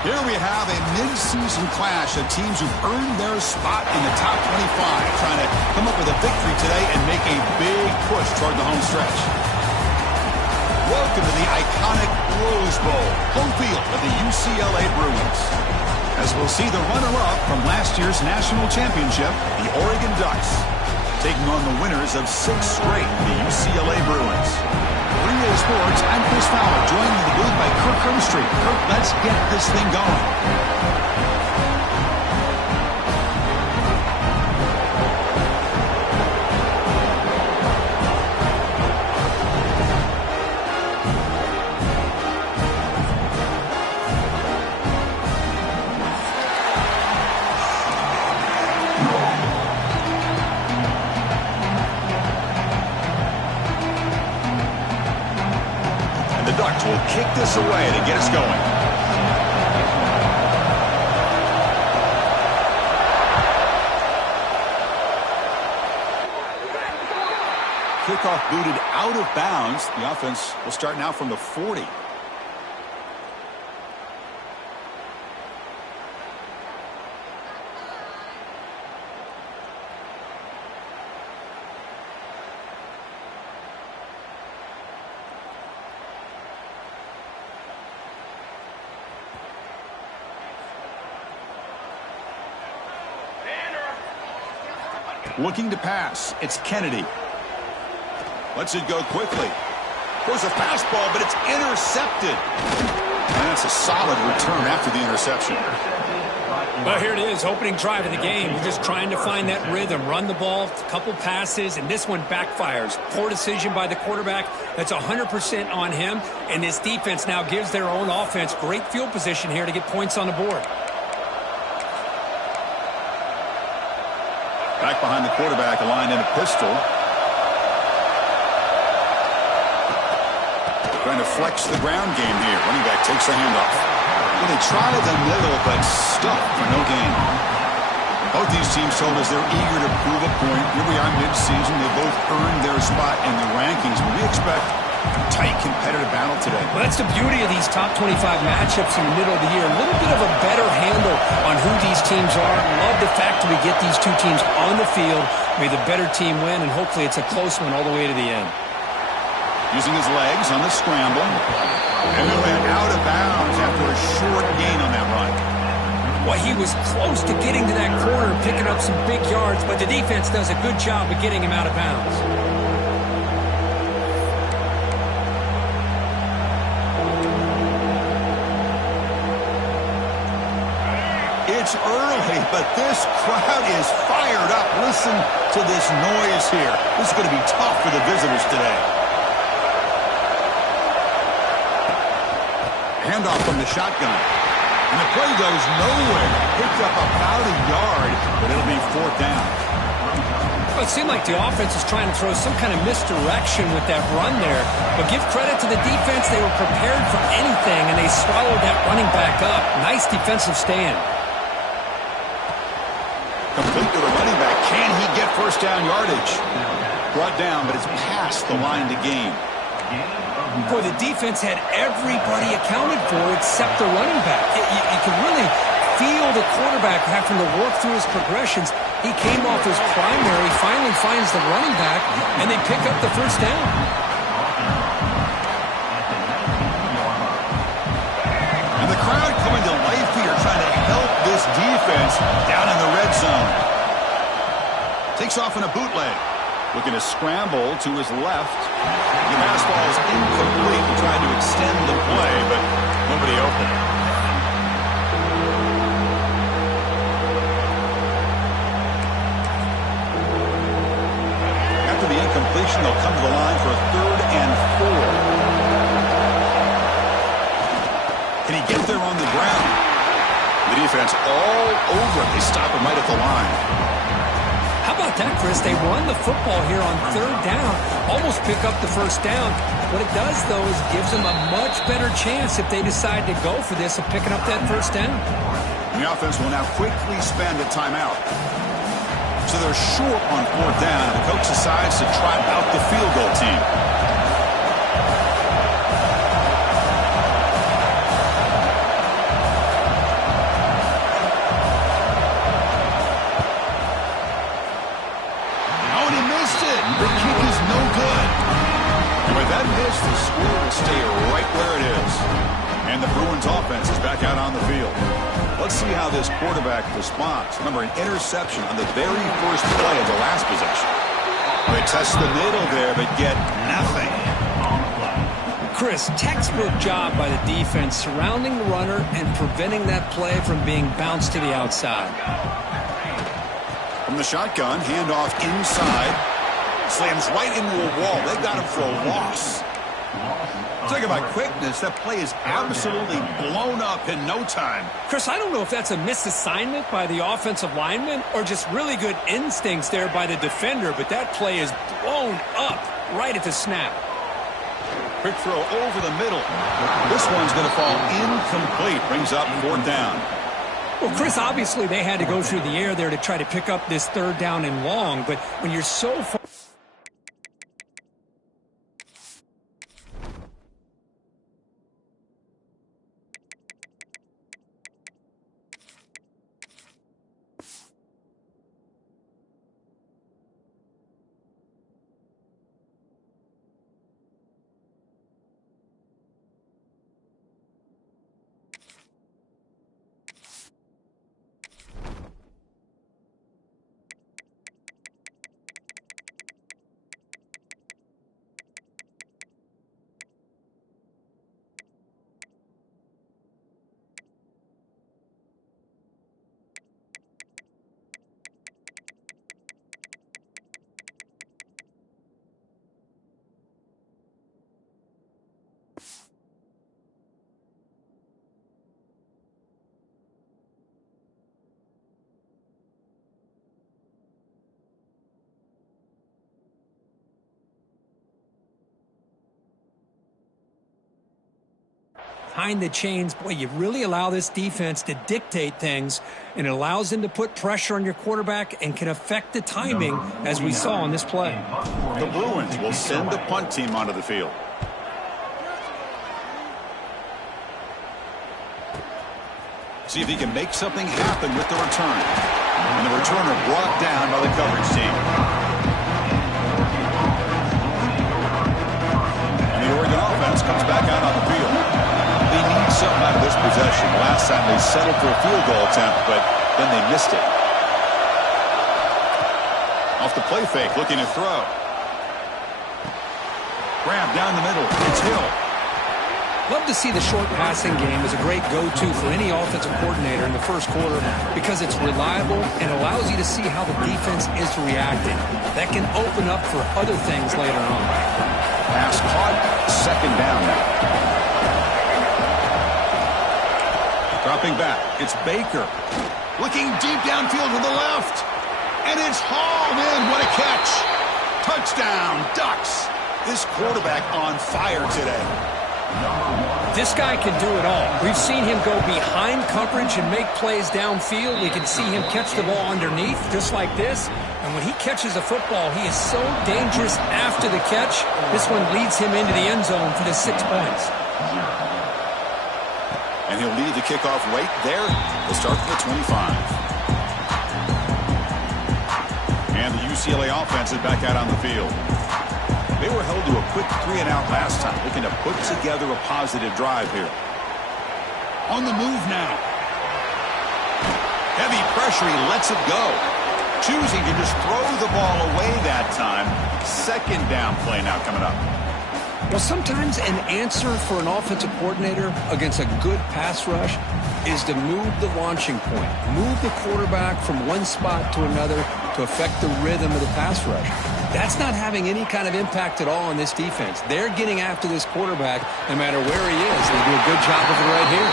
Here we have a mid-season clash of teams who've earned their spot in the top 25, trying to come up with a victory today and make a big push toward the home stretch. Welcome to the iconic Rose Bowl, home field of the UCLA Bruins. As we'll see the runner-up from last year's national championship, the Oregon Ducks, taking on the winners of 6 straight, the UCLA Bruins. 3A Sports, I'm Chris Fowler, joined in the booth by Kirk Hermstreet. Kirk, let's get this thing going. Will kick this away to get us going. Kickoff booted out of bounds. The offense will start now from the 40. Looking to pass. It's Kennedy. Lets it go quickly. Throws a fastball, but it's intercepted. And that's a solid return after the interception. Well, here it is, opening drive of the game. You're just trying to find that rhythm, run the ball, a couple passes, and this one backfires. Poor decision by the quarterback. That's 100% on him. And this defense now gives their own offense great field position here to get points on the board. Back behind the quarterback, aligned in a pistol. Trying to flex the ground game here. Running back takes the handoff. Well, they tried the middle, but stuck for no gain. Both these teams told us they're eager to prove a point. Here we are mid-season. They both earned their spot in the rankings, but we expect a tight competitive battle today. Well, that's the beauty of these top 25 matchups in the middle of the year. A little bit of a better handle on who these teams are. Love the fact that we get these two teams on the field. May the better team win, and hopefully it's a close one all the way to the end. Using his legs on the scramble. And it went out of bounds after a short gain on that run. Well, he was close to getting to that corner, picking up some big yards, but the defense does a good job of getting him out of bounds. It's early, but this crowd is fired up. Listen to this noise here. This is going to be tough for the visitors today. Handoff from the shotgun. And the play goes nowhere. Picked up about a yard, but it'll be 4th down. Well, it seemed like the offense was trying to throw some kind of misdirection with that run there. But give credit to the defense. They were prepared for anything, and they swallowed that running back up. Nice defensive stand. Complete to the running back. Can he get first down yardage? Brought down, but it's past the line to gain. Boy, the defense had everybody accounted for except the running back. You could really feel the quarterback having to work through his progressions. He came off his primary, finally finds the running back, and they pick up the first down. And the crowd coming to life here, trying to help this defense down in the red zone. Takes off in a bootleg. Looking to scramble to his left. The fastball is incomplete. Trying to extend the play, but nobody open. After the incompletion, they'll come to the line for a 3rd and 4. Can he get there on the ground? The defense all over it. They stop him right at the line. How about that, Chris? They run the football here on 3rd down, almost pick up the first down. What it does, though, is gives them a much better chance if they decide to go for this of picking up that first down. The offense will now quickly spend a timeout. So they're short on 4th down, and the coach decides to trot out the field goal team. let him pitch, the score will stay right where it is. And the Bruins offense is back out on the field. Let's see how this quarterback responds. Remember, an interception on the very first play of the last possession. They test the middle there, but get nothing. Chris, textbook job by the defense surrounding the runner and preventing that play from being bounced to the outside. From the shotgun, handoff inside. Slams right into a wall. They got him for a loss. Talk about quickness. That play is absolutely blown up in no time. Chris, I don't know if that's a misassignment by the offensive lineman or just really good instincts there by the defender, but that play is blown up right at the snap. Quick throw over the middle. This one's going to fall incomplete. Brings up 4th down. Well, Chris, obviously they had to go through the air there to try to pick up this 3rd down and long, but when you're so far... behind the chains, boy, you really allow this defense to dictate things, and it allows them to put pressure on your quarterback and can affect the timing, as we saw on this play. The Bruins will send the punt team onto the field. See if he can make something happen with the return. And the returner brought down by the coverage team. And the Oregon offense comes back out on the field. They need something out of this possession. Last time they settled for a field goal attempt, but then they missed it. Off the play fake, looking to throw. Grab down the middle. It's Hill. Love to see the short passing game as a great go-to for any offensive coordinator in the first quarter because it's reliable and allows you to see how the defense is reacting. That can open up for other things later on. Pass caught, 2nd down now. Dropping back, it's Baker. Looking deep downfield to the left. And it's hauled in. What a catch. Touchdown, Ducks. This quarterback on fire today. This guy can do it all. We've seen him go behind coverage and make plays downfield. We can see him catch the ball underneath, just like this. And when he catches a football, he is so dangerous after the catch. This one leads him into the end zone for the 6 points. And he'll lead the kickoff right there. They'll start from the 25. And the UCLA offense is back out on the field. They were held to a quick 3-and-out last time, looking to put together a positive drive here. On the move now. Heavy pressure, he lets it go. Choosing to just throw the ball away that time. 2nd down play now coming up. Well, sometimes an answer for an offensive coordinator against a good pass rush is to move the launching point, move the quarterback from one spot to another to affect the rhythm of the pass rush. That's not having any kind of impact at all on this defense. They're getting after this quarterback no matter where he is. They do a good job of it right here.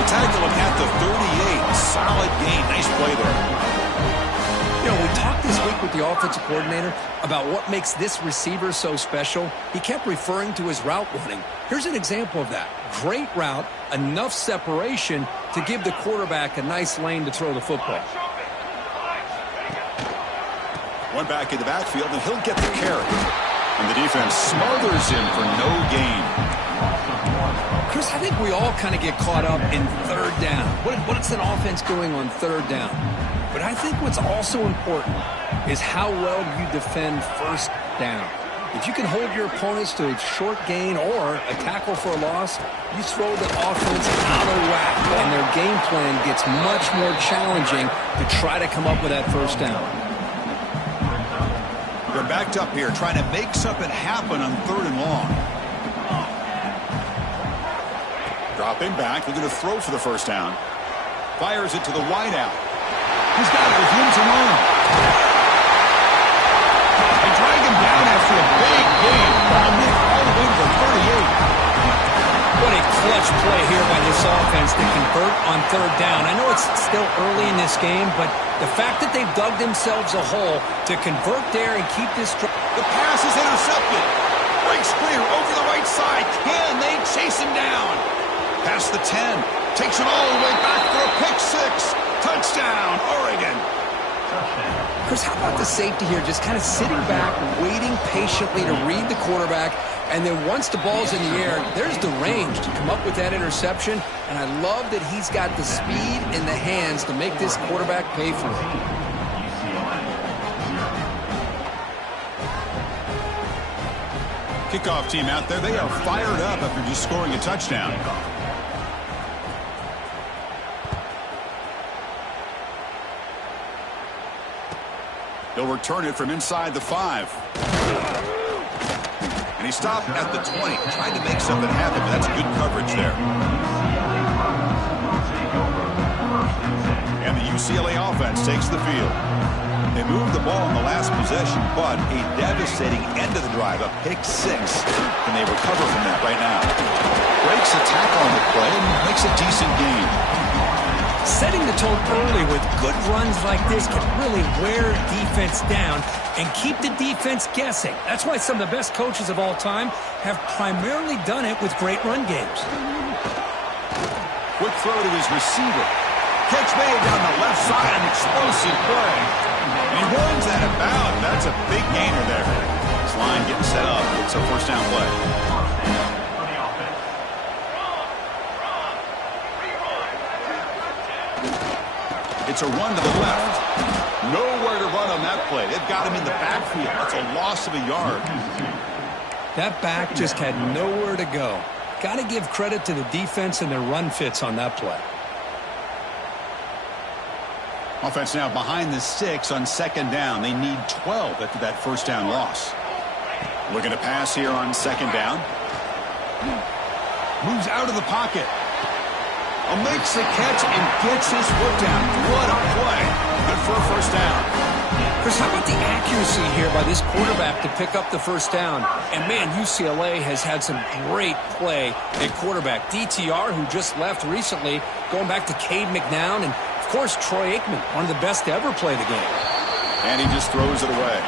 The tackle him at the 38. Solid gain. Nice play there. You know, we talked this week with the offensive coordinator about what makes this receiver so special. He kept referring to his route running. Here's an example of that. Great route, enough separation to give the quarterback a nice lane to throw the football. One back in the backfield, and he'll get the carry. And the defense smothers him for no gain. Chris, I think we all kind of get caught up in 3rd down. What's an offense doing on 3rd down? But I think what's also important is how well you defend 1st down. If you can hold your opponents to a short gain or a tackle for a loss, you throw the offense out of whack, and their game plan gets much more challenging to try to come up with that first down. They're backed up here trying to make something happen on 3rd and long. Dropping back, looking to throw for the first down. Fires it to the wideout. He's got it with room to run. They drag him down after a big game. Ball moved all the way to the 38. What a clutch play here by this offense to convert on 3rd down. I know it's still early in this game, but the fact that they've dug themselves a hole to convert there and keep this... The pass is intercepted. Breaks clear over the right side. Can they chase him down? Past the 10. Takes it all the way back for a pick 6. Touchdown, Oregon. Chris, how about the safety here? Just kind of sitting back, waiting patiently to read the quarterback. And then once the ball's in the air, there's the range to come up with that interception. And I love that he's got the speed in the hands to make this quarterback pay for it. Kickoff team out there, they are fired up after just scoring a touchdown. They'll return it from inside the 5. And he stopped at the 20, trying to make something happen, but that's good coverage there. And the UCLA offense takes the field. They moved the ball in the last possession, but a devastating end of the drive, a pick 6. And they recover from that right now. Breaks a tackle on the play and makes a decent gain. Setting the tone early with good runs like this can really wear defense down and keep the defense guessing. That's why some of the best coaches of all time have primarily done it with great run games. Quick throw to his receiver. Catch made down the left side, an explosive play. And he runs that about. That's a big gainer there. This line getting set up. It's a first down play. It's a run to the left. Nowhere to run on that play. They've got him in the backfield. That's a loss of a yard. That back just had nowhere to go. Got to give credit to the defense and their run fits on that play. Offense now behind the 6 on 2nd down. They need 12 after that first down loss. Looking to pass here on 2nd down. Moves out of the pocket. Makes the catch and gets his foot down. What a play. Good for a first down. Chris, how about the accuracy here by this quarterback to pick up the first down? And, man, UCLA has had some great play at quarterback. DTR, who just left recently, going back to Cade McNown, and, of course, Troy Aikman, one of the best to ever play the game. And he just throws it away.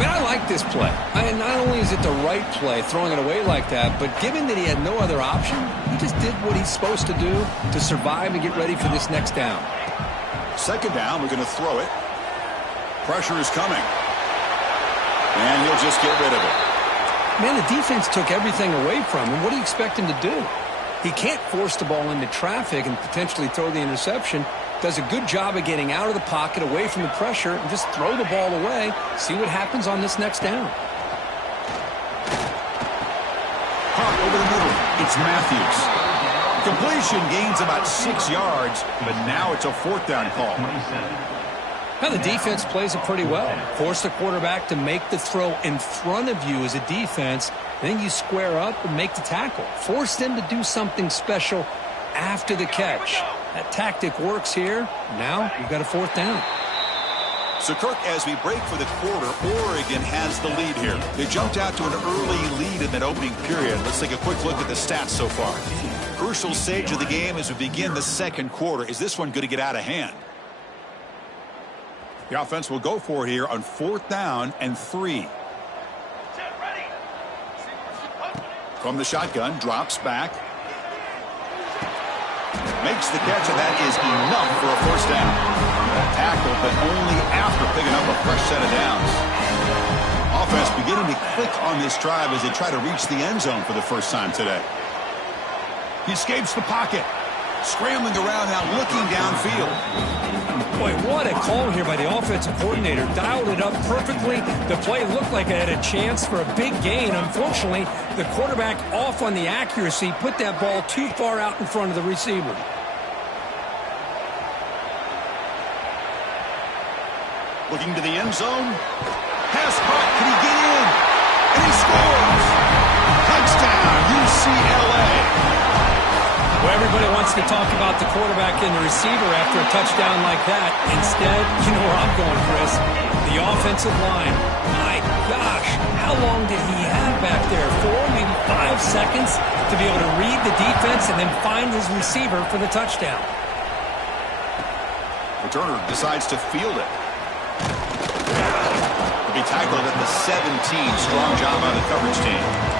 Man, I like this play. Not only is it the right play, throwing it away like that, but given that he had no other option, he just did what he's supposed to do to survive and get ready for this next down. 2nd down, we're going to throw it. Pressure is coming. And he'll just get rid of it. Man, the defense took everything away from him. What do you expect him to do? He can't force the ball into traffic and potentially throw the interception. Does a good job of getting out of the pocket, away from the pressure, and just throw the ball away. See what happens on this next down. Pop over the middle. It's Matthews. Completion gains about 6 yards, but now it's a 4th down call. Now the defense plays it pretty well. Force the quarterback to make the throw in front of you as a defense. Then you square up and make the tackle. Force them to do something special after the catch. That tactic works here. Now you've got a 4th down. So, Kirk, as we break for the quarter, Oregon has the lead here. They jumped out to an early lead in that opening period. Let's take a quick look at the stats so far. Crucial stage of the game as we begin the 2nd quarter. Is this one going to get out of hand? The offense will go for it here on 4th down and 3. From the shotgun, drops back. Makes the catch, and that is enough for a first down. Tackle, but only after picking up a fresh set of downs. Offense beginning to click on this drive as they try to reach the end zone for the first time today. He escapes the pocket. Scrambling around now, looking downfield. Boy, what a call here by the offensive coordinator. Dialed it up perfectly. The play looked like it had a chance for a big gain. Unfortunately, the quarterback off on the accuracy, put that ball too far out in front of the receiver. Looking to the end zone. Pass caught. Can he get in? And he scores. Touchdown, UCLA. Well, everybody wants to talk about the quarterback and the receiver after a touchdown like that. Instead, you know where I'm going, Chris. The offensive line. My gosh, how long did he have back there? 4, maybe 5 seconds to be able to read the defense and then find his receiver for the touchdown. Returner decides to field it. He'll be tackled at the 17. Strong job by the coverage team.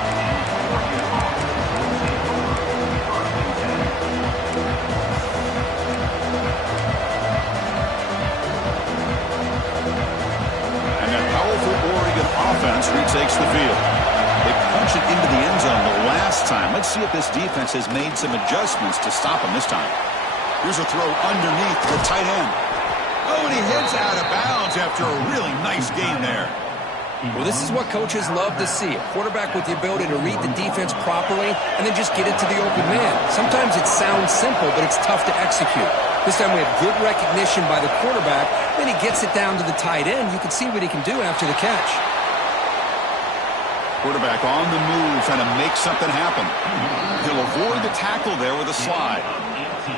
Offense retakes the field. They punch it into the end zone the last time. Let's see if this defense has made some adjustments to stop them this time. Here's a throw underneath the tight end. Oh, and he heads out of bounds after a really nice game there. Well, this is what coaches love to see. A quarterback with the ability to read the defense properly and then just get it to the open man. Sometimes it sounds simple, but it's tough to execute. This time we have good recognition by the quarterback. Then he gets it down to the tight end. You can see what he can do after the catch. Quarterback on the move, trying to make something happen. He'll avoid the tackle there with a slide.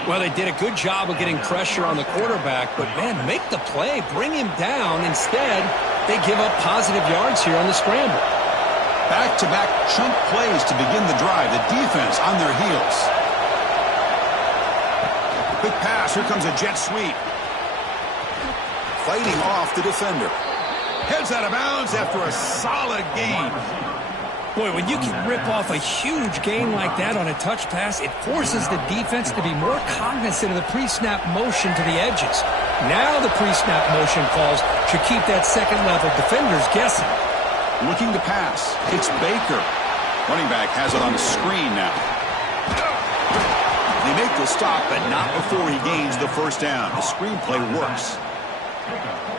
Well, they did a good job of getting pressure on the quarterback, but, man, make the play. Bring him down. Instead, they give up positive yards here on the scramble. Back-to-back chunk plays to begin the drive. The defense on their heels. Quick pass. Here comes a jet sweep. Fighting off the defender. Heads out of bounds after a solid game. Boy, when you can rip off a huge gain like that on a touch pass, it forces the defense to be more cognizant of the pre-snap motion to the edges. Now the pre-snap motion calls should keep that second-level defenders guessing. Looking to pass. It's Baker. Running back has it on the screen now. They make the stop, but not before he gains the first down. The screenplay works.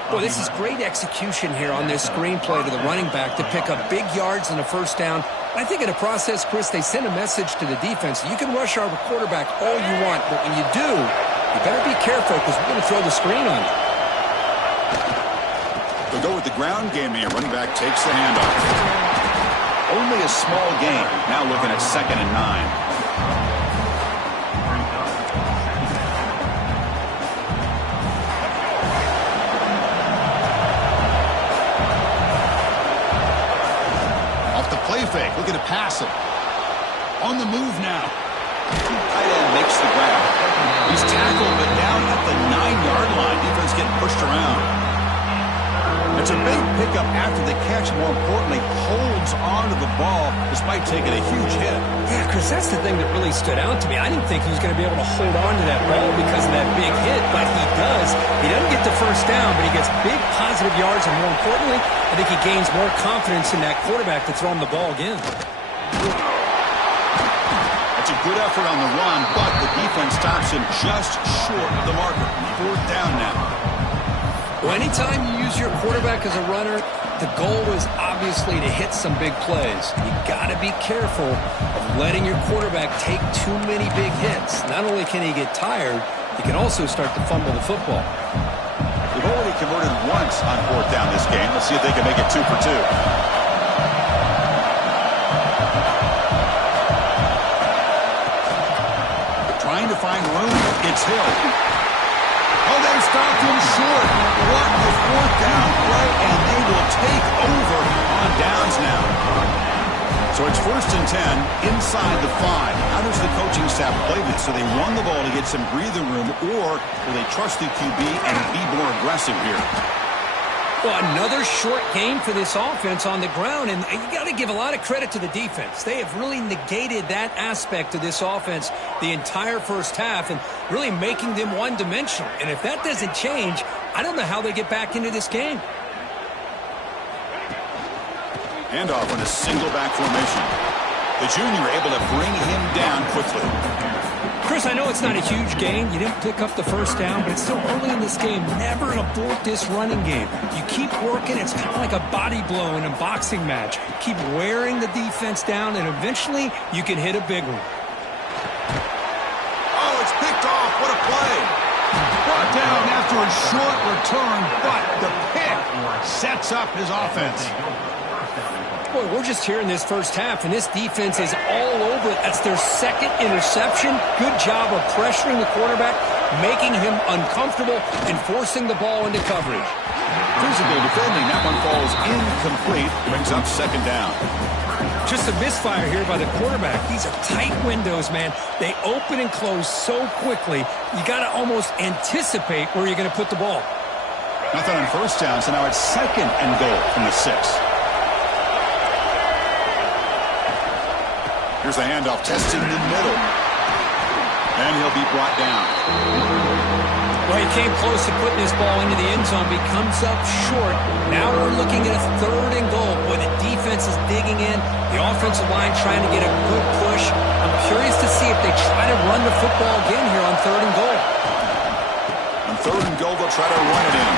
Boy, this is great execution here on this screenplay to the running back to pick up big yards in the first down. I think in the process, Chris, they send a message to the defense. You can rush our quarterback all you want, but when you do, you better be careful because we're going to throw the screen on you. They'll go with the ground game here. Running back takes the handoff. Only a small gain. Now looking at 2nd and 9. Fake, looking to pass it. On the move now. Tight end makes the grab. He's tackled, but down at the 9-yard line. Defense getting pushed around. It's a big pickup after the catch. More importantly, holds on to the ball despite taking a huge hit. Yeah, Chris, that's the thing that really stood out to me. I didn't think he was going to be able to hold on to that ball because of that big hit, but he does. He doesn't get the first down, but he gets big positive yards, and more importantly, I think he gains more confidence in that quarterback to throw him the ball again. That's a good effort on the run, but the defense stops him just short of the marker. 4th down now. Well, anytime you use your quarterback as a runner, the goal is obviously to hit some big plays. You got to be careful of letting your quarterback take too many big hits. Not only can he get tired, he can also start to fumble the football. They've already converted once on 4th down this game. Let's see if they can make it 2 for 2. Trying to find room. It's Hill. Oh, they stopped him short. What a 4th down play, and they will take over on downs now. So it's 1st and 10 inside the 5. How does the coaching staff play this? So they run the ball to get some breathing room, or will they trust the QB and be more aggressive here? Well, another short game for this offense on the ground, and you got to give a lot of credit to the defense. They have really negated that aspect of this offense the entire first half and really making them one-dimensional. And if that doesn't change, I don't know how they get back into this game. Handoff in a single back formation. The junior able to bring him down quickly. Chris, I know it's not a huge gain. You didn't pick up the first down, but it's still early in this game. Never abort this running game. You keep working. It's kind of like a body blow in a boxing match. Keep wearing the defense down, and eventually you can hit a big one. Oh, it's picked off. What a play. Brought down after a short return, but the pick sets up his offense. Boy, we're just here in this first half, and this defense is all over it. That's their second interception. Good job of pressuring the quarterback, making him uncomfortable, and forcing the ball into coverage. Physical defending. That one falls incomplete. Brings up second down. Just a misfire here by the quarterback. These are tight windows, man. They open and close so quickly, you got to almost anticipate where you're going to put the ball. Nothing on first down, so now it's second and goal from the 6. Here's the handoff, testing the middle. And he'll be brought down. Well, he came close to putting this ball into the end zone, but he comes up short. Now we're looking at a third and goal. Boy, the defense is digging in. The offensive line trying to get a good push. I'm curious to see if they try to run the football again here on third and goal. On third and goal, they'll try to run it in.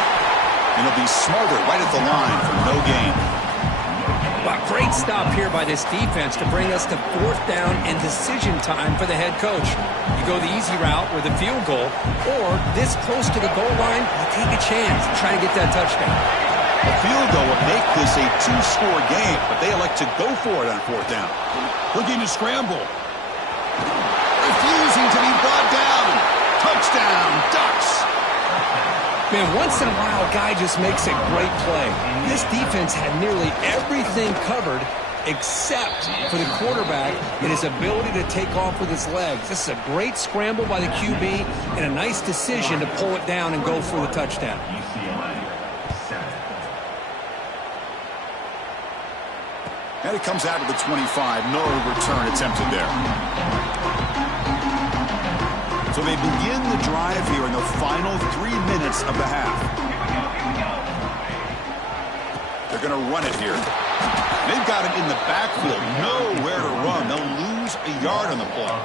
And it'll be Smarter right at the line for no gain. Well, great stop here by this defense to bring us to fourth down and decision time for the head coach. You go the easy route with a field goal, or this close to the goal line, you take a chance and try to get that touchdown. A field goal would make this a 2-score game, but they elect to go for it on fourth down. Looking to scramble. Refusing to be brought down. Touchdown, Ducks. Man, once in a while, a guy just makes a great play. This defense had nearly everything covered except for the quarterback and his ability to take off with his legs. This is a great scramble by the QB and a nice decision to pull it down and go for the touchdown. And it comes out of the 25. No return attempted there. So they begin the drive here in the final 3 minutes of the half. They're going to run it here. They've got it in the backfield. Nowhere to run. They'll lose a yard on the play.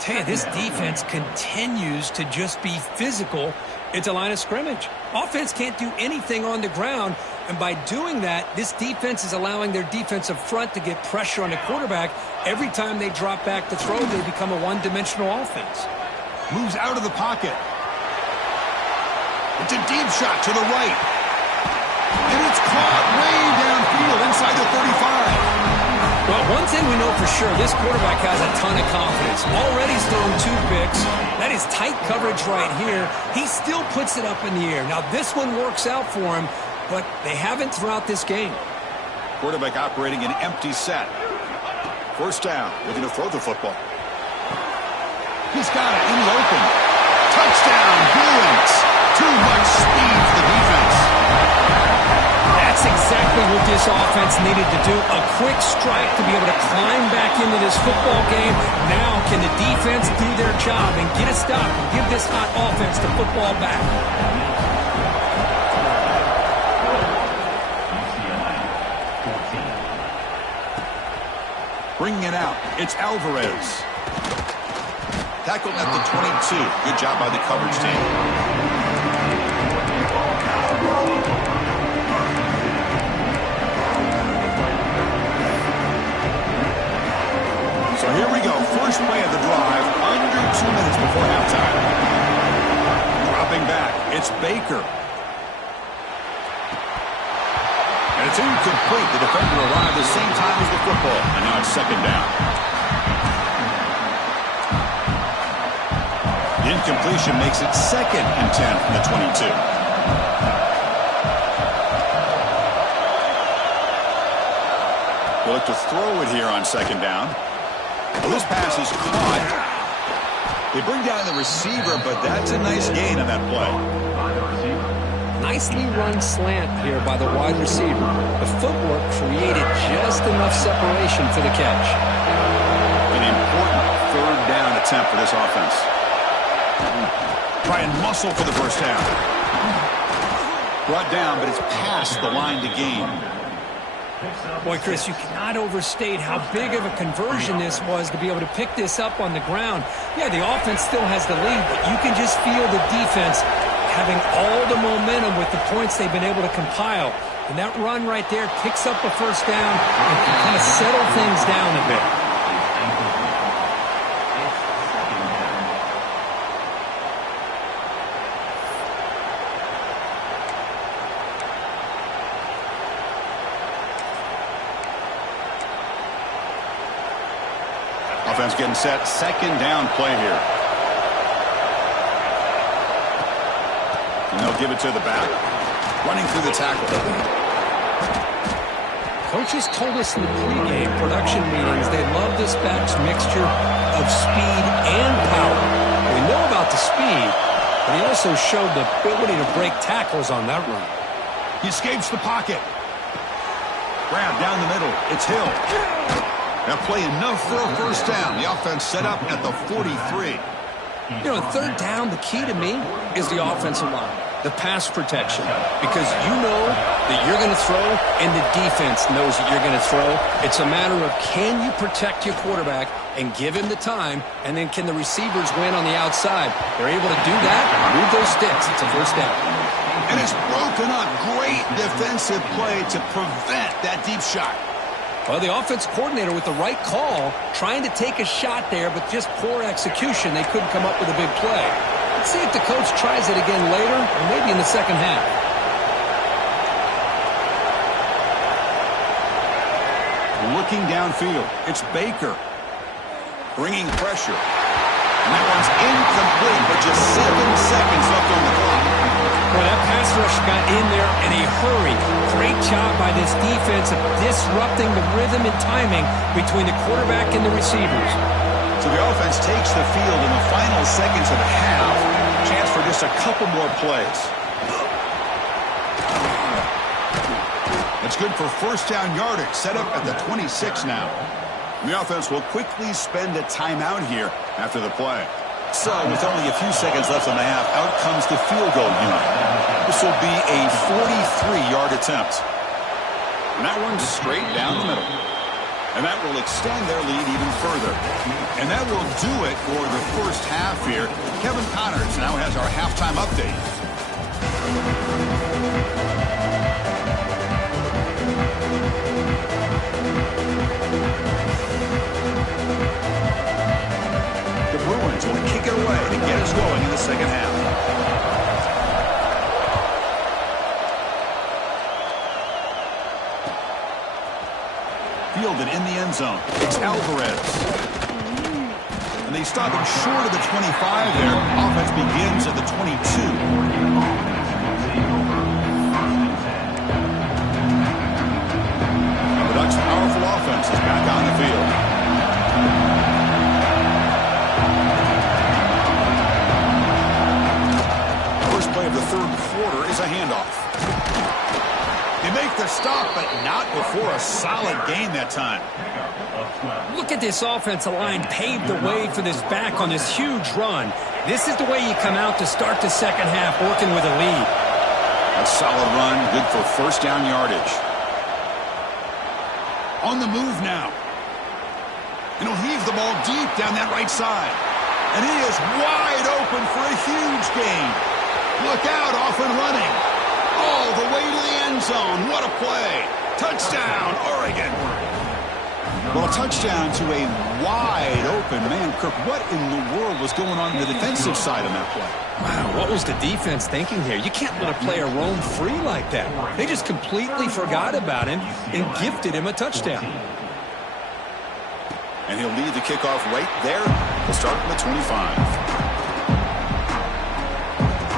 Tell you, this defense continues to just be physical at the line of scrimmage. Offense can't do anything on the ground, and by doing that, this defense is allowing their defensive front to get pressure on the quarterback. Every time they drop back to throw, they become a one-dimensional offense. Moves out of the pocket. It's a deep shot to the right. And it's caught way downfield inside the 35. Well, one thing we know for sure, this quarterback has a ton of confidence. Already he's thrown 2 picks. That is tight coverage right here. He still puts it up in the air. Now, this one works out for him, but they haven't throughout this game. Quarterback operating an empty set. First down, looking to throw the football. He's got it in the open. Touchdown, Bruins. Too much speed for the defense. That's exactly what this offense needed to do. A quick strike to be able to climb back into this football game. Now can the defense do their job and get a stop and give this hot offense the football back? Bringing it out, it's Alvarez. Tackled at the 22. Good job by the coverage team. So here we go. First play of the drive, under 2 minutes before halftime. Dropping back, it's Baker. And it's incomplete. The defender arrived the same time as the football. And now it's second down. The incompletion makes it 2nd and 10 from the 22. They'll look to throw it here on second down. Well, this pass is caught. They bring down the receiver, but that's a nice gain on that play. Nicely run slant here by the wide receiver. The footwork created just enough separation for the catch. An important third down attempt for this offense. Try and muscle for the first down. Brought down, but it's past the line to gain. Boy, Chris, you cannot overstate how big of a conversion this was to be able to pick this up on the ground. Yeah, the offense still has the lead, but you can just feel the defense having all the momentum with the points they've been able to compile. And that run right there picks up a first down and can kind of settle things down a bit. Offense getting set. Second down play here. And they'll give it to the back. Running through the tackle. Coaches told us in the pregame production meetings they love this back's mixture of speed and power. We know about the speed, but he also showed the ability to break tackles on that run. He escapes the pocket. Grab down the middle. It's Hill. That play enough for a first down. The offense set up at the 43. You know, third down, the key to me is the offensive line, the pass protection, because you know that you're going to throw and the defense knows that you're going to throw. It's a matter of can you protect your quarterback and give him the time, and then can the receivers win on the outside? They're able to do that, move those sticks. It's a first down. And it's broken up. Great defensive play to prevent that deep shot. Well, the offense coordinator with the right call, trying to take a shot there, but just poor execution. They couldn't come up with a big play. Let's see if the coach tries it again later, or maybe in the second half. Looking downfield, it's Baker. Bringing pressure. And that one's incomplete, but just 7 seconds left on the clock. Well, that pass rush got in there in a hurry. Great job by this defense of disrupting the rhythm and timing between the quarterback and the receivers. So the offense takes the field in the final seconds of the half. Chance for just a couple more plays. It's good for first down yardage. Set up at the 26 now. The offense will quickly spend a timeout here after the play. So, with only a few seconds left on the half, out comes the field goal unit. This will be a 43-yard attempt. And that one's straight down the middle. And that will extend their lead even further. And that will do it for the first half here. Kevin Connors now has our halftime update. The Bruins will kick it away to get us going in the second half. Fielded in the end zone. It's Alvarez. And they stop him short of the 25 there. Offense begins at the 22. The Ducks' powerful offense is back on the field. First play of the third quarter is a handoff. They make the stop, but not before a solid gain that time. Look at this offensive line paved the way for this back on this huge run. This is the way you come out to start the second half, working with a lead. A solid run, good for first down yardage. On the move now. And he'll heave the ball deep down that right side. And he is wide open for a huge gain. Look out, off and running. All the way to the end zone. What a play. Touchdown, Oregon. Well, a touchdown to a wide open man. Kirk, what in the world was going on the defensive side of that play? Wow, what was the defense thinking here? You can't let a player roam free like that. They just completely forgot about him and gifted him a touchdown. And he'll lead the kickoff right there. We'll start from the 25.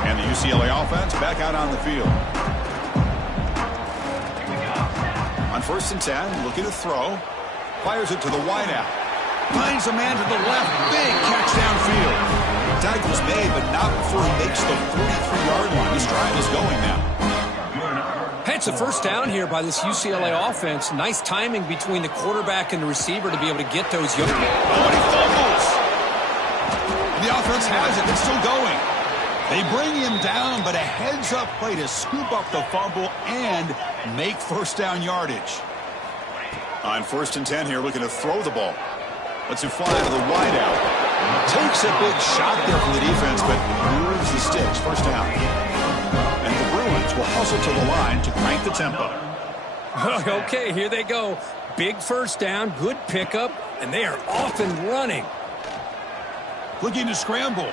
And the UCLA offense back out on the field. On 1st and 10, looking to throw. Fires it to the wideout. Finds a man to the left. Big catch downfield. Tackle's made, but not before he makes the 43-yard line. This drive is going now. Hey, it's a first down here by this UCLA offense. Nice timing between the quarterback and the receiver to be able to get those young. Oh, and he fumbles. The offense has it. It's still going. They bring him down, but a heads-up play to scoop up the fumble and make first down yardage. On 1st and 10 here, looking to throw the ball. Lets it fly to the wide out. Takes a big shot there from the defense, but moves the sticks. First down. And the Bruins will hustle to the line to crank the tempo. Okay, here they go. Big first down, good pickup, and they are off and running. Looking to scramble.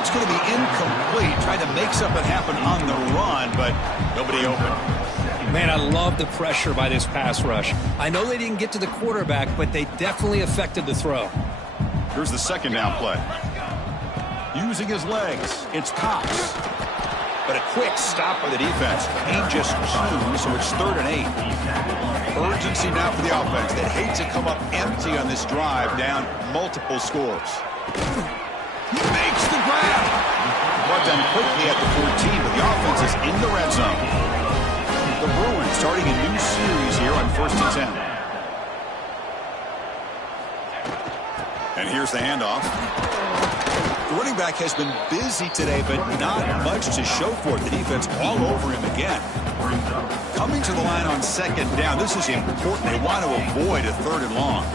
It's going to be incomplete. Trying to make something happen on the run, but nobody open. Man, I love the pressure by this pass rush. I know they didn't get to the quarterback, but they definitely affected the throw. Here's the second down play. Using his legs, it's Cox. But a quick stop by the defense. Ain't just 2, so it's 3rd and 8. Urgency now for the offense. They'd hate to come up empty on this drive, down multiple scores. He makes the grab. Brought down quickly at the 14, but the offense is in the red zone. The Bruins starting a new series here on 1st and 10. And here's the handoff. The running back has been busy today, but not much to show for it. The defense all over him again. Coming to the line on 2nd down. This is important. They want to avoid a 3rd and long.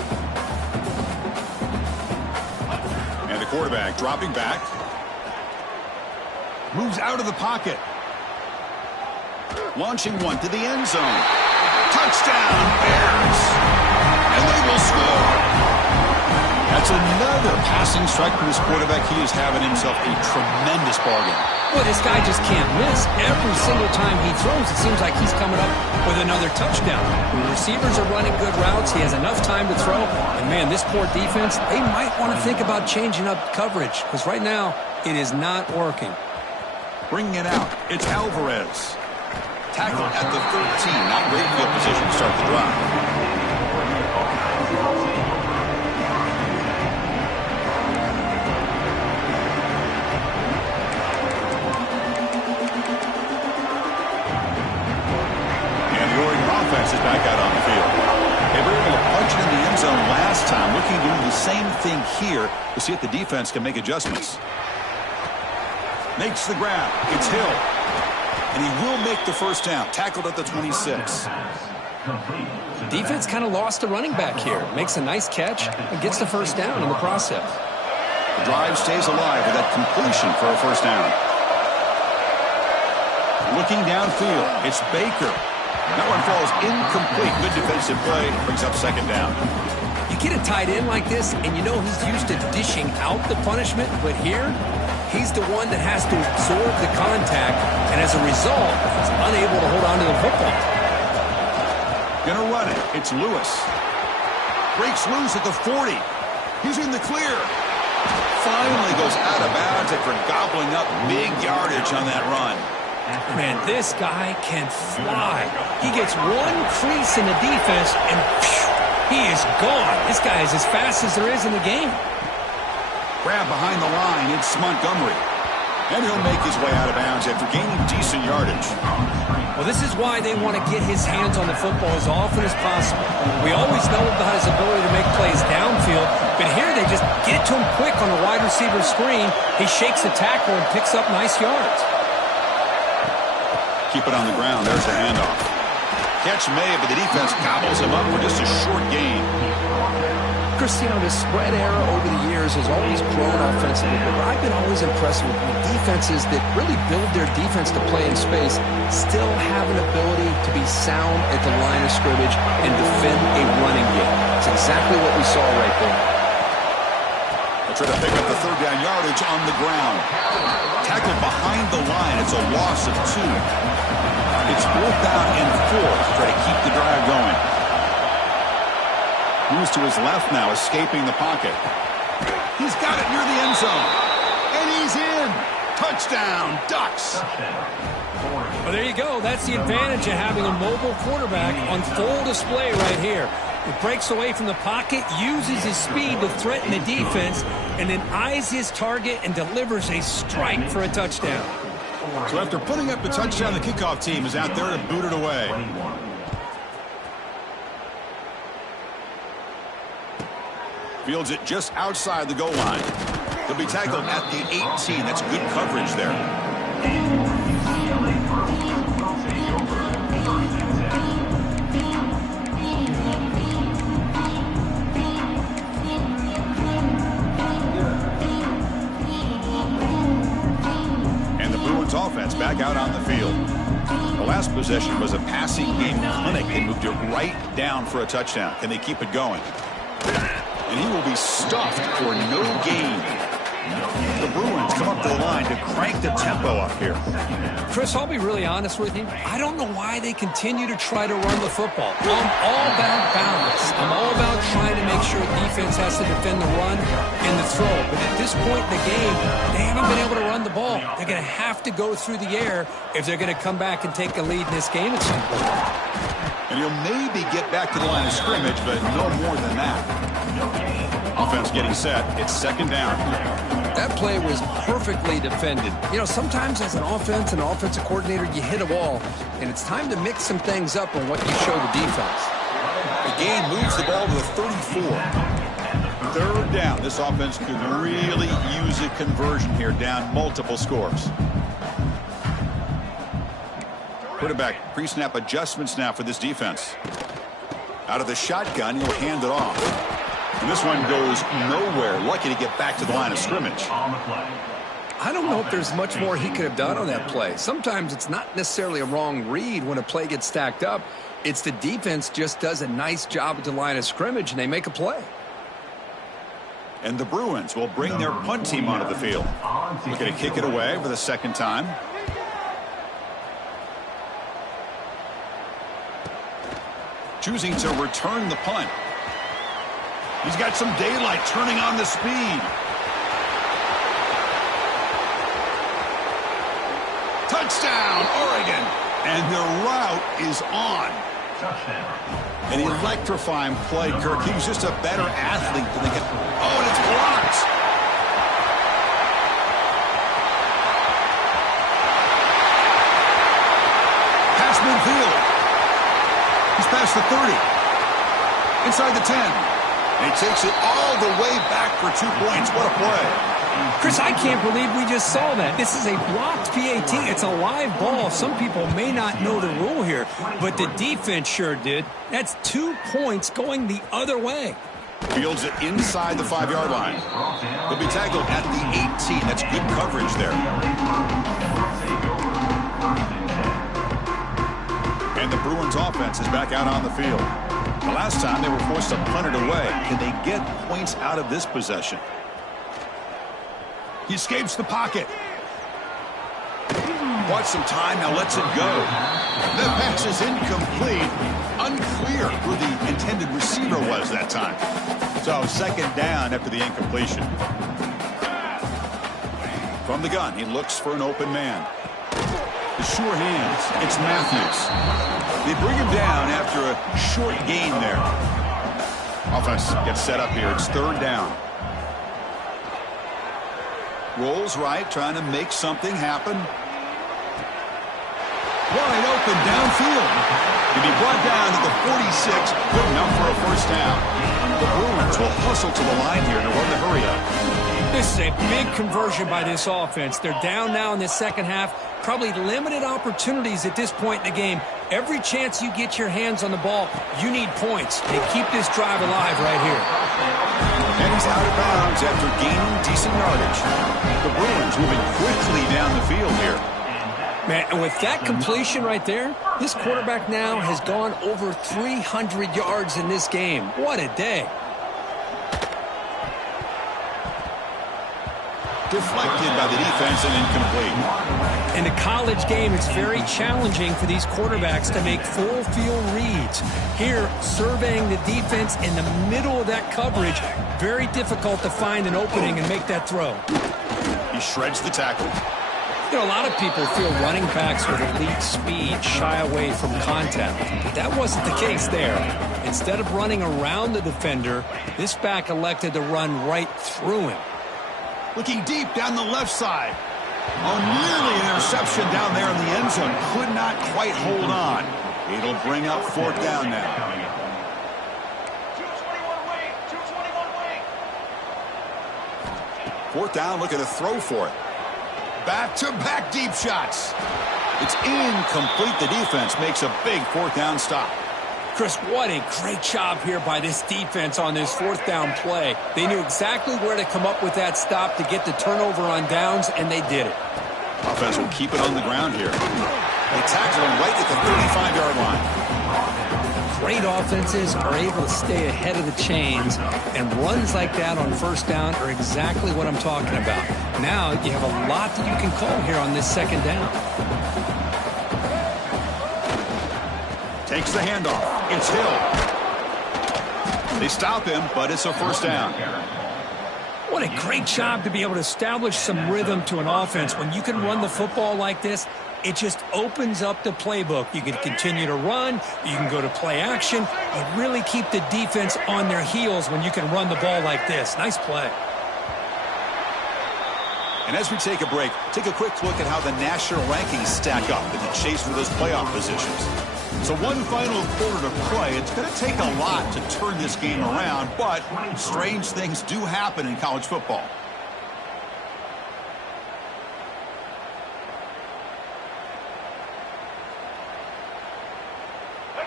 And the quarterback dropping back. Moves out of the pocket. Launching one to the end zone. Touchdown, Bears! And they will score. That's another passing strike from this quarterback. He is having himself a tremendous bargain. Well, this guy just can't miss. Every single time he throws, it seems like he's coming up with another touchdown. When the receivers are running good routes, he has enough time to throw. And, man, this poor defense, they might want to think about changing up coverage because right now it is not working. Bringing it out, it's Alvarez. Tackled at the 13. Not great field position to start the drive. And the Oregon offense is back out on the field. They were able to punch it in the end zone last time. Looking to do the same thing here to see if the defense can make adjustments. Makes the grab. It's Hill. And he will make the first down. Tackled at the 26. Defense kind of lost a running back here. Makes a nice catch and gets the first down in the process. The drive stays alive with that completion for a first down. Looking downfield, it's Baker. That one falls incomplete. Good defensive play. Brings up 2nd down. You get a tight end like this, and you know he's used to dishing out the punishment, but here, he's the one that has to absorb the contact, and as a result, he's unable to hold on to the football. Gonna run it. It's Lewis. Breaks loose at the 40. He's in the clear. Finally goes out of bounds after gobbling up big yardage on that run. Man, this guy can fly. He gets one crease in the defense, and phew, he is gone. This guy is as fast as there is in the game. Grab behind the line, it's Montgomery. And he'll make his way out of bounds after gaining decent yardage. Well, this is why they want to get his hands on the football as often as possible. We always know about his ability to make plays downfield, but here they just get to him quick on the wide receiver screen. He shakes the tackle and picks up nice yards. Keep it on the ground. There's the handoff. Catch made, but the defense gobbles him up for just a short gain. Cristiano, the spread era over the years has always grown offensively, but I've been always impressed with defenses that really build their defense to play in space, still have an ability to be sound at the line of scrimmage and defend a running game. It's exactly what we saw right there. They'll try to pick up the 3rd down yardage on the ground. Tackled behind the line. It's a loss of 2. It's 4th down and 4 to try to keep the drive going. Moves to his left now, escaping the pocket. He's got it near the end zone. And he's in. Touchdown, Ducks. Well, there you go. That's the advantage of having a mobile quarterback on full display right here. He breaks away from the pocket, uses his speed to threaten the defense, and then eyes his target and delivers a strike for a touchdown. So after putting up the touchdown, the kickoff team is out there to boot it away. Fields it just outside the goal line. He'll be tackled at the 18. That's good coverage there. field. The last possession was a passing game clinic. They moved it right down for a touchdown. Can they keep it going? And he will be stuffed for no gain. The Bruins come up to the line to crank the tempo up here. Chris, I'll be really honest with you. I don't know why they continue to try to run the football. I'm all about balance. I'm all about trying to make sure defense has to defend the run and the throw. But at this point in the game, they haven't been able to run the ball. They're going to have to go through the air if they're going to come back and take a lead in this game at some point. And he'll maybe get back to the line of scrimmage, but no more than that. Offense getting set. It's second down. That play was perfectly defended. You know, sometimes as an offensive coordinator, you hit a wall, and it's time to mix some things up on what you show the defense. The game moves the ball to the 34. Third down. This offense could really use a conversion here, down multiple scores. Quarterback pre-snap adjustments now for this defense. Out of the shotgun, he'll hand it off. And this one goes nowhere. Lucky to get back to the line of scrimmage. I don't know if there's much more he could have done on that play. Sometimes it's not necessarily a wrong read when a play gets stacked up. It's the defense just does a nice job at the line of scrimmage, and they make a play. And the Bruins will bring their punt team onto the field. Looking to kick it away for the second time. Choosing to return the punt. He's got some daylight, turning on the speed. Touchdown, Oregon. And their route is on. An electrifying play, Kirk. He was just a better athlete than they get. Oh, and it's blocked. Pass midfield. He's past the 30. Inside the 10. And he takes it all the way back for 2 points. What a play. Chris, I can't believe we just saw that. This is a blocked PAT. It's a live ball. Some people may not know the rule here, but the defense sure did. That's 2 points going the other way. Fields it inside the 5-yard line. He'll be tackled at the 18. That's good coverage there. And the Bruins offense is back out on the field. The last time they were forced to punt it away. Can they get points out of this possession? He escapes the pocket. Bought some time, now lets it go. The pass is incomplete. Unclear who the intended receiver was that time. So second down after the incompletion. From the gun, he looks for an open man. The sure hands. It's Matthews. They bring him down after a short gain there. Offense gets set up here. It's third down. Rolls right, trying to make something happen. Wide open downfield. To be brought down to the 46. Good enough for a first down. The Bruins will hustle to the line here to run the hurry up. This is a big conversion by this offense. They're down now in the second half. Probably limited opportunities at this point in the game. Every chance you get your hands on the ball, you need points. They keep this drive alive right here. And he's out of bounds after gaining decent yardage. The Bruins moving quickly down the field here. Man, and with that completion right there, this quarterback now has gone over 300 yards in this game. What a day. Deflected by the defense and incomplete. In a college game, it's very challenging for these quarterbacks to make full field reads. Here, surveying the defense in the middle of that coverage, very difficult to find an opening and make that throw. He shreds the tackle. You know, a lot of people feel running backs with elite speed shy away from contact, but that wasn't the case there. Instead of running around the defender, this back elected to run right through him. Looking deep down the left side. Oh, nearly an interception down there in the end zone. Could not quite hold on. It'll bring up fourth down now. Fourth down, looking to throw for it. Back-to-back deep shots. It's incomplete. The defense makes a big fourth down stop. Chris, what a great job here by this defense on this fourth down play. They knew exactly where to come up with that stop to get the turnover on downs, and they did it. Offense will keep it on the ground here. They tackle him right at the 35-yard line. Great offenses are able to stay ahead of the chains, and runs like that on first down are exactly what I'm talking about. Now you have a lot that you can call here on this second down. Takes the handoff. It's Hill. They stop him, but it's a first down. What a great job to be able to establish some rhythm to an offense. When you can run the football like this, it just opens up the playbook. You can continue to run. You can go to play action. You really keep the defense on their heels when you can run the ball like this. Nice play. And as we take a break, take a quick look at how the national rankings stack up in the chase for those playoff positions. So one final quarter to play. It's going to take a lot to turn this game around, but strange things do happen in college football.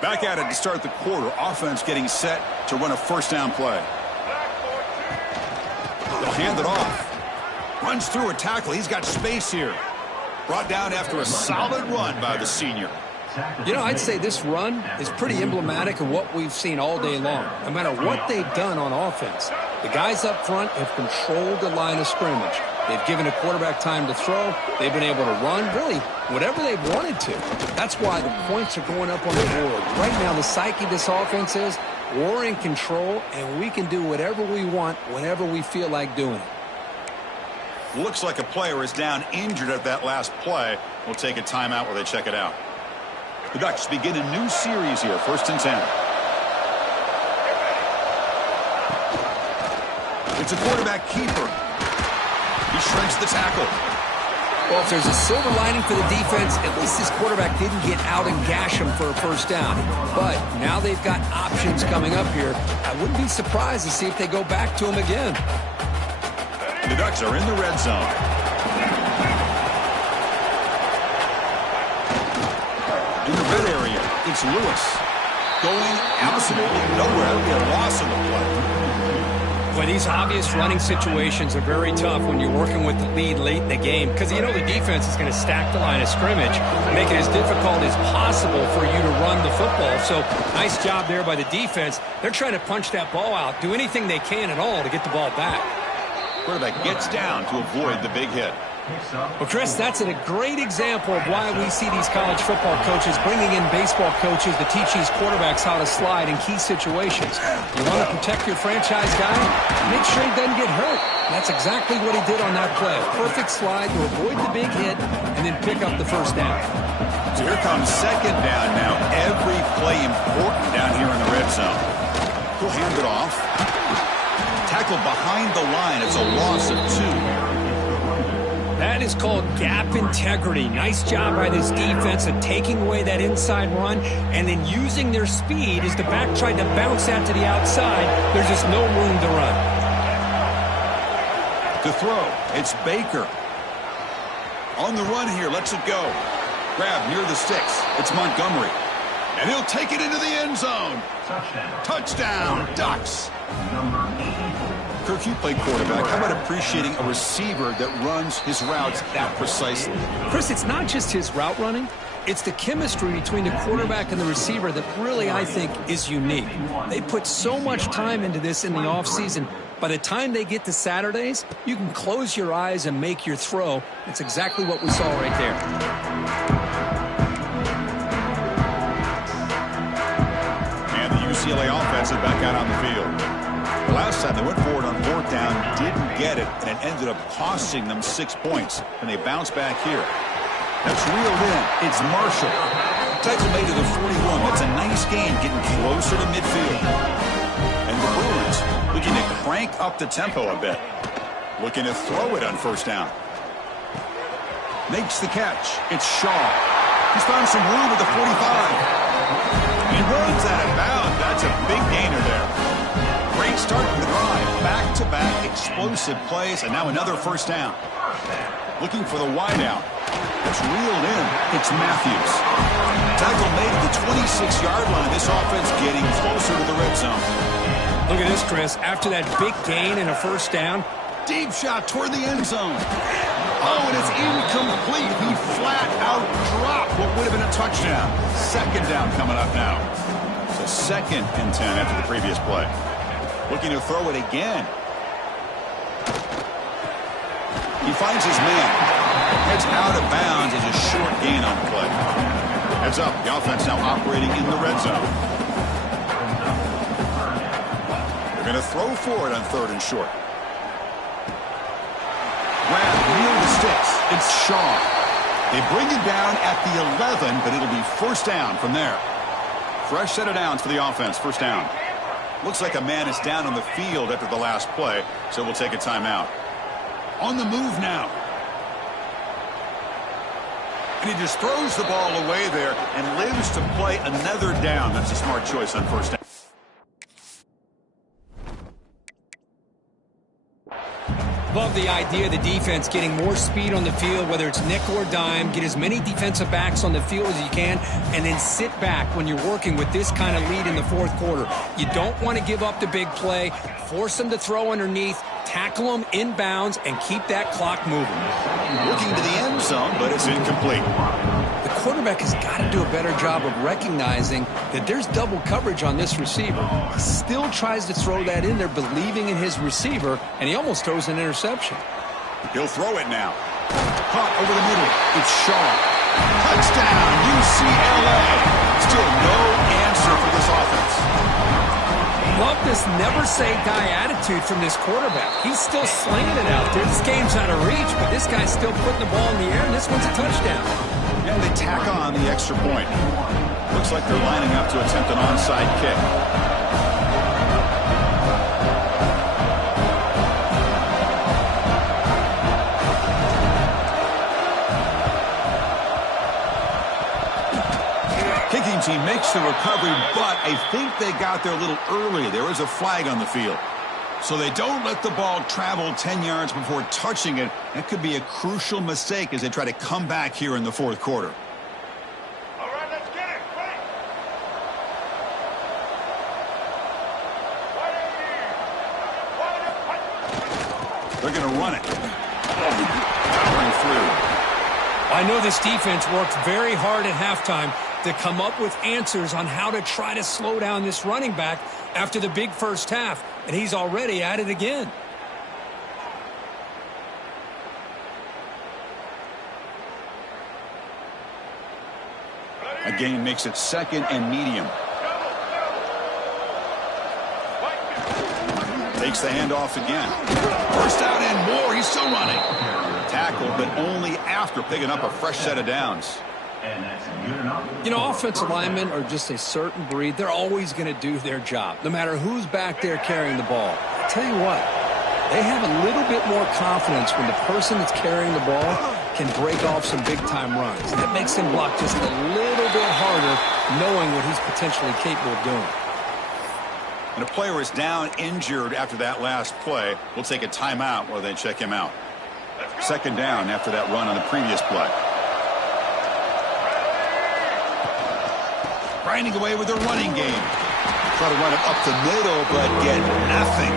Back at it to start the quarter. Offense getting set to run a first down play. They'll hand it off. Runs through a tackle. He's got space here. Brought down after a solid run by the senior. You know, I'd say this run is pretty emblematic of what we've seen all day long. No matter what they've done on offense, the guys up front have controlled the line of scrimmage. They've given a quarterback time to throw. They've been able to run, really, whatever they've wanted to. That's why the points are going up on the board. Right now, the psyche of this offense is we're in control, and we can do whatever we want whenever we feel like doing it. Looks like a player is down injured at that last play. We'll take a timeout while they check it out. The Ducks begin a new series here, 1st and 10. It's a quarterback keeper. He shrinks the tackle. Well, if there's a silver lining for the defense, at least this quarterback didn't get out and gash him for a first down. But now they've got options coming up here. I wouldn't be surprised to see if they go back to him again. The Ducks are in the red zone. In the red area, it's Lewis. Going absolutely nowhere. That'll be a loss in the play. Well, these obvious running situations are very tough when you're working with the lead late in the game because you know the defense is going to stack the line of scrimmage, make it as difficult as possible for you to run the football. So nice job there by the defense. They're trying to punch that ball out, do anything they can at all to get the ball back. Quarterback gets down to avoid the big hit. Well, Chris, that's a great example of why we see these college football coaches bringing in baseball coaches to teach these quarterbacks how to slide in key situations. You want to protect your franchise guy? Make sure he doesn't get hurt. That's exactly what he did on that play. Perfect slide to avoid the big hit and then pick up the first down. So here comes second down now. Every play important down here in the red zone. He'll hand it off. Tackle behind the line. It's a loss of 2. That is called gap integrity. Nice job by this defense of taking away that inside run and then using their speed as the back tried to bounce that to the outside. There's just no room to run. To throw, it's Baker. On the run here, lets it go. Grab near the sticks. It's Montgomery. And he'll take it into the end zone. Touchdown, Ducks. Kirk, you played quarterback. How about appreciating a receiver that runs his routes that precisely? Chris, it's not just his route running. It's the chemistry between the quarterback and the receiver that really, I think, is unique. They put so much time into this in the offseason. By the time they get to Saturdays, you can close your eyes and make your throw. That's exactly what we saw right there. And the UCLA offense is back out on the field. The last time they went forward on 4th down, didn't get it, and it ended up costing them 6 points. And they bounce back here. That's reeled in. It's Marshall. Tackle made to the 41. That's a nice game, getting closer to midfield. And the Bruins looking to crank up the tempo a bit. Looking to throw it on 1st down. Makes the catch. It's Shaw. He's found some room at the 45. He runs out of bounds. That's a big gainer there. Great start to the drive. Back-to-back explosive plays, and now another 1st down. Looking for the wideout. It's reeled in. It's Matthews. Tackle made at the 26-yard line. This offense getting closer to the red zone. Look at this, Chris. After that big gain and a 1st down, Deep shot toward the end zone. Oh, and it's incomplete. He flat out dropped what would have been a touchdown. Second down coming up now. So 2nd and 10 after the previous play. Looking to throw it again. He finds his man. Heads out of bounds as a short gain on the play. Heads up. The offense now operating in the red zone. They're going to throw for it on 3rd and short. Grab near the sticks. It's Shaw. They bring it down at the 11, but it'll be 1st down from there. Fresh set of downs for the offense. 1st down. Looks like a man is down on the field after the last play, so we'll take a timeout. On the move now. And he just throws the ball away there and lives to play another down. That's a smart choice on 1st down. Love the idea of the defense getting more speed on the field, whether it's nickel or dime. Get as many defensive backs on the field as you can, and then sit back when you're working with this kind of lead in the 4th quarter. You don't want to give up the big play. Force them to throw underneath, tackle them inbounds, and keep that clock moving. Looking to the end zone, but it's incomplete. The quarterback has got to do a better job of recognizing that there's double coverage on this receiver. He still tries to throw that in there, believing in his receiver, and he almost throws an interception. He'll throw it now. Caught over the middle. It's Shaw. Touchdown, UCLA. Still no answer for this offense. Love this never-say-die attitude from this quarterback. He's still slinging it out there. This game's out of reach, but this guy's still putting the ball in the air, and this one's a touchdown. And they tack on the extra point. Looks like they're lining up to attempt an onside kick. Kicking team makes the recovery, but I think they got there a little early. There is a flag on the field. So they don't let the ball travel 10 yards before touching it. That could be a crucial mistake as they try to come back here in the 4th quarter. All right, let's get it. They're going to run it. Powering through. I know this defense worked very hard at halftime to come up with answers on how to try to slow down this running back after the big first half, and he's already at it again. A gain makes it 2nd and medium. Takes the handoff again. 1st down and more. He's still running. Tackled, but only after picking up a fresh set of downs. You know, offensive linemen are just a certain breed. They're always going to do their job, no matter who's back there carrying the ball. I tell you what, they have a little bit more confidence when the person that's carrying the ball can break off some big-time runs. That makes him block just a little bit harder, knowing what he's potentially capable of doing. And a player is down injured after that last play. We'll take a timeout while they check him out. 2nd down after that run on the previous play. Grinding away with their running game. Try to run it up the middle, but get nothing.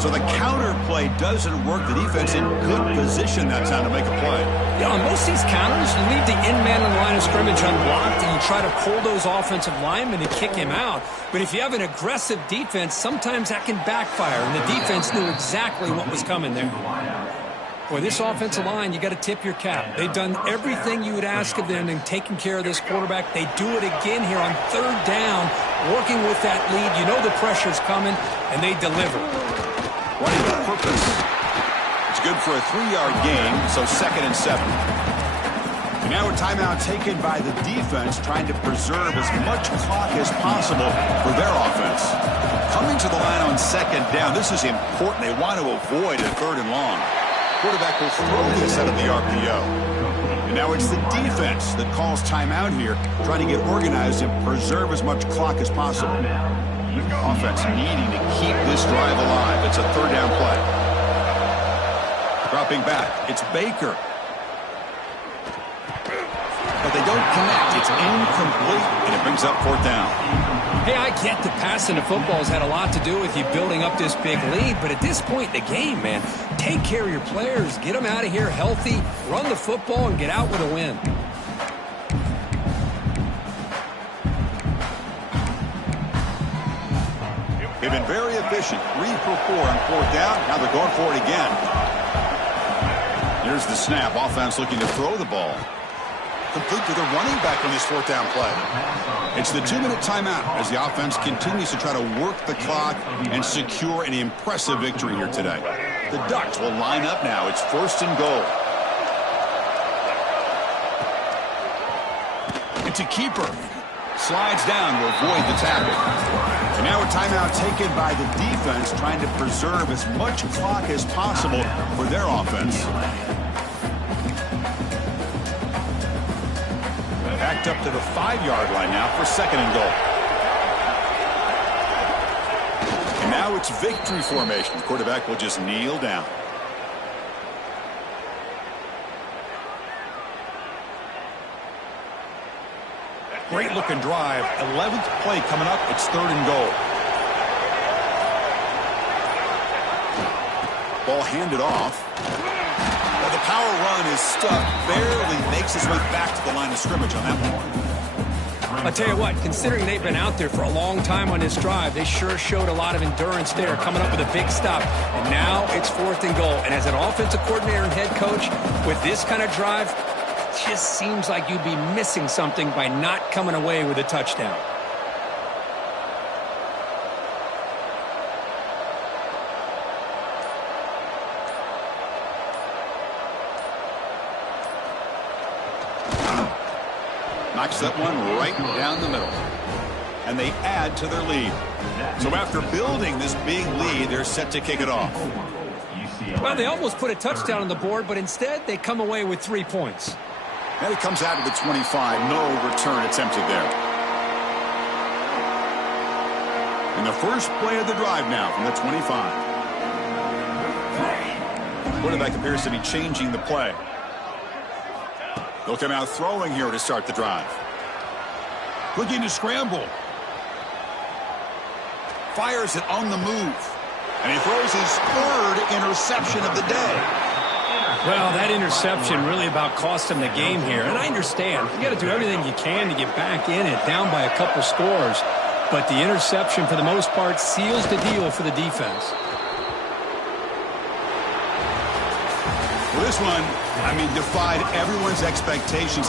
So the counter play doesn't work. The defense in good position that time to make a play. Yeah, on most of these counters, you leave the in-man on the line of scrimmage unblocked, and you try to pull those offensive linemen and kick him out. But if you have an aggressive defense, sometimes that can backfire, and the defense knew exactly what was coming there. Boy, this offensive line, you got to tip your cap. They've done everything you would ask of them in taking care of this quarterback. They do it again here on 3rd down, working with that lead. You know the pressure's coming, and they deliver. Running with purpose. It's good for a 3-yard gain, so 2nd and 7. And now a timeout taken by the defense, trying to preserve as much clock as possible for their offense. Coming to the line on 2nd down, this is important. They want to avoid a 3rd and long. Quarterback will throw this out of the RPO. And now it's the defense that calls timeout here, trying to get organized and preserve as much clock as possible. Offense needing to keep this drive alive. It's a 3rd down play. Dropping back, it's Baker. But they don't connect. It's incomplete, and it brings up 4th down. Hey, I get that passing the football has had a lot to do with you building up this big lead, but at this point in the game, man, take care of your players. Get them out of here healthy, run the football, and get out with a win. They've been very efficient. 3 for 4 on 4th down. Now they're going for it again. Here's the snap. Offense looking to throw the ball. Complete to the running back on this 4th down play. It's the 2-minute timeout as the offense continues to try to work the clock and secure an impressive victory here today. The Ducks will line up now. It's 1st and goal. It's a keeper. Slides down to avoid the tackle. And now a timeout taken by the defense, trying to preserve as much clock as possible for their offense. Backed up to the 5-yard line now for 2nd and goal. And now it's victory formation. The quarterback will just kneel down. Great looking drive. 11th play coming up. It's 3rd and goal. Ball handed off. Well, the power run is stuck. Barely makes his way back to the line of scrimmage on that one. I'll tell you what, considering they've been out there for a long time on this drive, they sure showed a lot of endurance there, coming up with a big stop. And now it's 4th and goal. And as an offensive coordinator and head coach, with this kind of drive, it just seems like you'd be missing something by not coming away with a touchdown. Knocks that one right down the middle. And they add to their lead. So after building this big lead, they're set to kick it off. Well, they almost put a touchdown on the board, but instead they come away with 3 points. And it comes out of the 25. No return attempted there. And the first play of the drive now from the 25. Quarterback appears to be changing the play. They'll come out throwing here to start the drive. Looking to scramble. Fires it on the move. And he throws his 3rd interception of the day. Well, that interception really about cost him the game here. And I understand. You got to do everything you can to get back in it, down by a couple scores. But the interception, for the most part, seals the deal for the defense. Well, this one, defied everyone's expectations.